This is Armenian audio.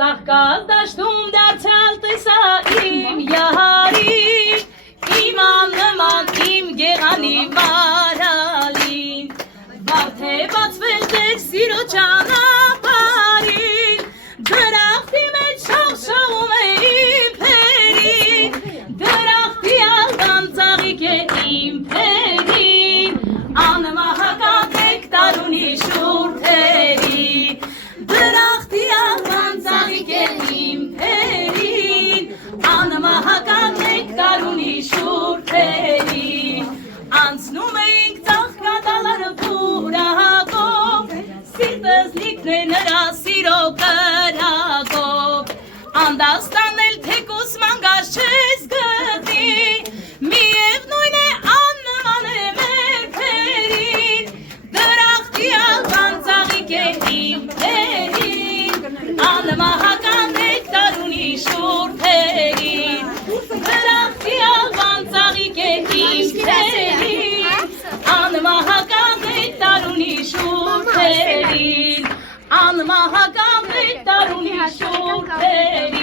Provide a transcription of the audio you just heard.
Ծաղկած դաշտում դարձյալ տեսա իմ յահարին, իմ աննման իմ գեղանի մարալին, վարդե բացվել դեր սիրո ճանապարհին, դրախտի մեջ շաղշաղում է իմ փերին, դրախտի ալբան ծաղիկ է իմ փերին, անմահական նեկտար ունի շուրթերի, դրախտի ալբան ծաղիկ է իմ փերին, անմահական նեկտար ունի շուրթերի, անցնում էինք ծաղկադալարը փուրահակով, սիրտս լիքն է նրա սիրո կրակով, անդաստանել թեկուս մանգած չես գտնի, միևնույն է աննման է մեր փերին, դրախտի ալբան ծաղիկ է իմ փերին, անմահական նեկտար ունի շուրթերին, դրախտի ալբան ծաղիկ է իմ փերին, անմահական նեկտար ունի շուրթերին, անմահական նեկտար ունի շուրթերին